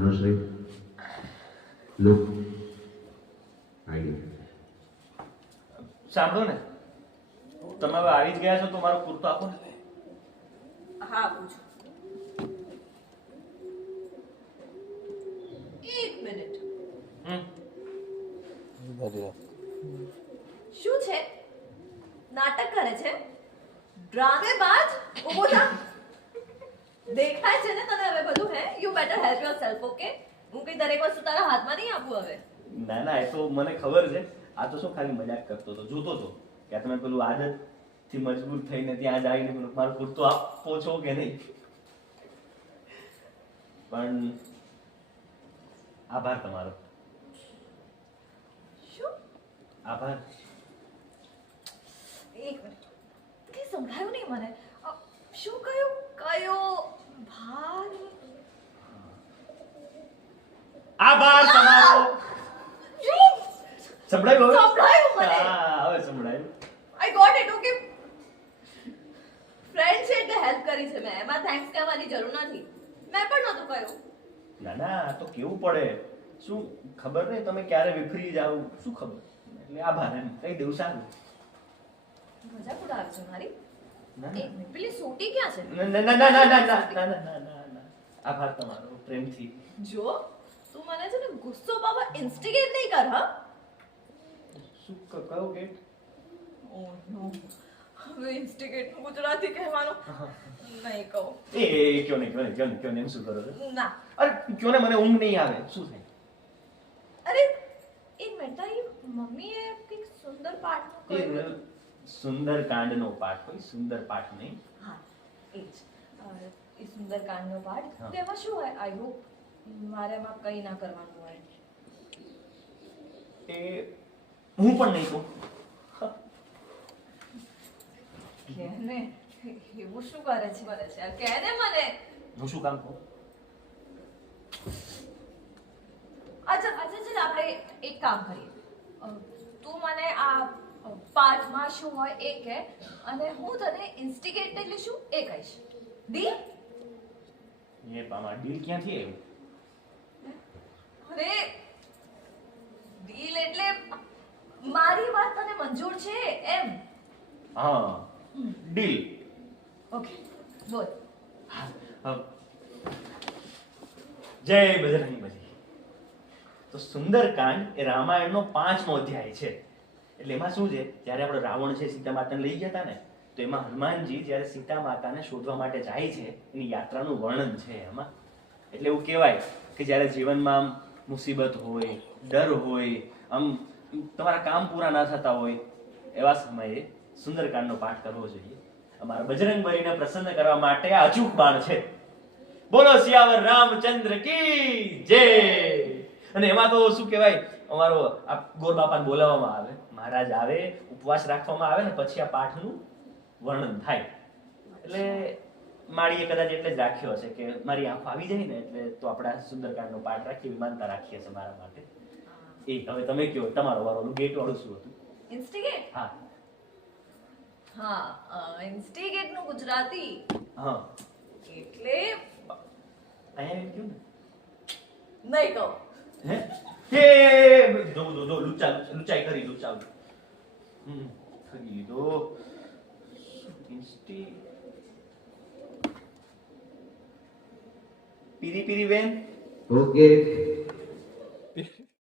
Anushri, look. સાંભળો ને, તમે હવે આવી જ ગયા છો તો મારો કુર્તો આપો ને. હા આપું છું. એક મિનિટ. શું છે? નાટક કરે છે? ડ્રામેબાજ? ઊભો થા. દેખાય છે ને તને હવે બધું? Hey you better help yourself, okay? હું કઈ દરેક વસ્તુ તારા હાથમાં નહીં આપું હવે. ના ના, એ તો મને ખબર છે. આ તો શું ખાલી મજાક કરતો હતો, જોતો હતો કે તમે પેલું આદત થી મજબૂર થઈને ત્યાં જ આવીને પેલું મારો કુર્તો આપો છો કે નહીં. પણ આભાર તમારો. શું? આભાર. એક મિનિટ. કઈ સંભળાયું નહીં મને. શું કયો ભાર? આભાર તમારો. સંભળાયું હવે? સંભળાયું મને. હા, હવે સંભળાયું. I got it, okay. Friend છે એટલે હેલ્પ કરી છે મેં. એમાં થેન્ક્સ કહેવાની જરૂર નથી. મેં પણ નહોતું કહ્યું. ના ના, આ તો કેવું પડે. શું ખબર નહીં તમે ક્યારે વિફરી જાવ, શું ખબર. એટલે આભાર એમ કહી દેવું સારું. મજાક ઉડાવે છે મારી? ના એક મિનિટ, પેલી સોટી ક્યાં છે? ના ના ના ના ના ના ના ના ના ના. આભાર તમારો પ્રેમથી. જો તું મને છે ને ગુસ્સો પાવા ઇન્સ્ટિગેટ નહીં કર. હા, શું કયો ગેટ? ઓ નો, હવે ઇન્સ્ટિગેટ નું ગુજરાતી કહેવાનું નહીં કહું. એ કયો નહીં કયો નહીં કયો નહીં કયો નહીં. એમ શું કરો છો? ના. અરે કયો ને, મને ઊંઘ નહીં આવે. શું થાય? અરે એક મિનિટ, તારી મમ્મીએ કંઈક સુંદર પાઠનું કહ્યું. એ સુંદરકાંડનો પાઠ હોય, સુંદર પાઠ નહીં. હા, એ જ. એ સુંદરકાંડનો પાઠ. હા. તેમાં શું હોય? આઈ હોપ મારે એમાં કંઈ ના કરવાનું હોય. એ હું પણ નહીં કહું. કે ને એવું શું કરે છે કે ને મને. હું શું કામ કહું? અચ્છા ચલ આપણે એક કામ કરીએ. તું મને આ પાઠમાં શું હોય એ કહે અને હું તને ઇન્સ્ટિગેટ એટલે શું એ કહીશ. ડીલ? એ પામા ડીલ ક્યાંથી આવ્યું? અરે ડીલ એટલે મારી વાત તને મંજૂર છે એમ. હા, ડીલ. ઓકે, બોલ. જય બજરંગબલી. તો સુંદરકાંડ એ રામાયણનો 5મો અધ્યાય છે. એટલે એમાં શું છે, જ્યારે આપણે રાવણ છે સીતા માતાને લઈ ગયા હતા ને, તો એમાં હનુમાનજી જ્યારે સીતા માતાને શોધવા માટે જાય છે એની યાત્રાનું વર્ણન છે એમાં. એટલે એવું કહેવાય કે જ્યારે જીવનમાં આમ મુસીબત હોય, ડર હોય, આમ તમારા કામ પૂરા ના થતા હોય, એવા સમયે સુંદરકાંડનો પાઠ કરવો જોઈએ. અમારા બજરંગબલીને પ્રસન્ન કરવા માટે આ અચૂક બાણ છે. બોલો સિયાવર રામચંદ્ર કી જય. અને એમાં તો શું કહેવાય, અમારો આ ગોર બાપાને બોલાવવામાં આવે, મહારાજ આવે, ઉપવાસ રાખવામાં આવે ને પછી આ પાઠનું વર્ણન થાય. એટલે માળીએ કદાચ એટલે જ રાખ્યો હશે કે મારી આંખો આવી જાય ને એટલે તો આપણે સુંદરકાંડનો પાઠ રાખી માનતા રાખીએ છીએ મારા માટે. એ હવે તમે કયો, તમારો વાળું ગેટ વાળું શું હતું? ઇન્સ્ટિગેટ? હા હા, ઇન્સ્ટિગેટ નું ગુજરાતી હા, એટલે અહીંયા એમ કહ્યું ને. નહીં કહું. હે હે જો લુચાઈ કરી ખરી લીધો. ઇન્સ્ટી પીરી પીરી બેન. Okay.